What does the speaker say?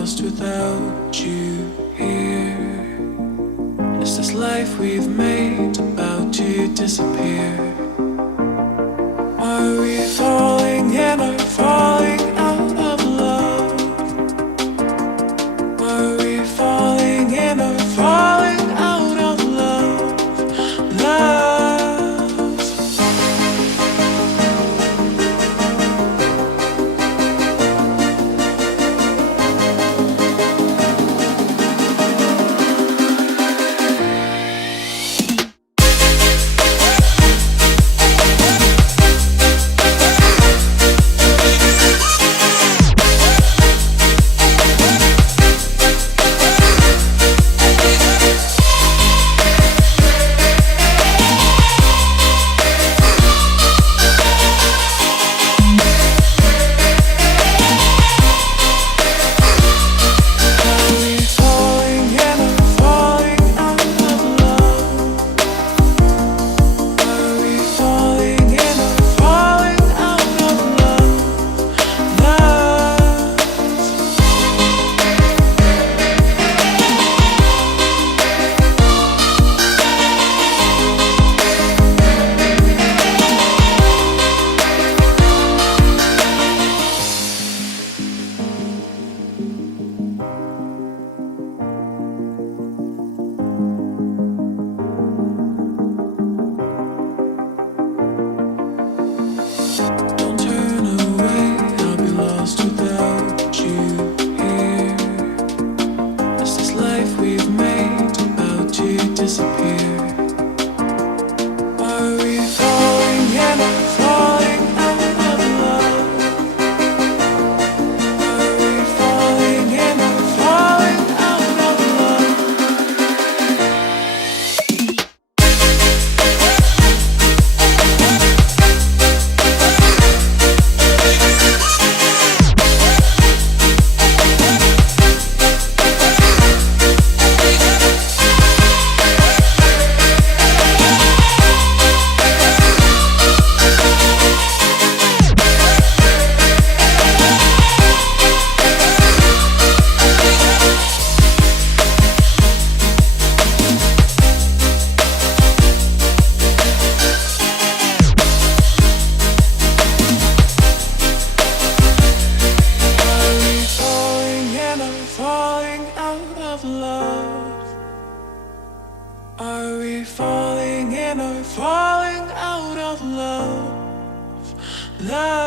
lost without you here? Is this life we've made about to disappear? Are we falling in or falling out of love? Are we falling in or falling out of love? Love. Are we falling in or falling out of love? Love.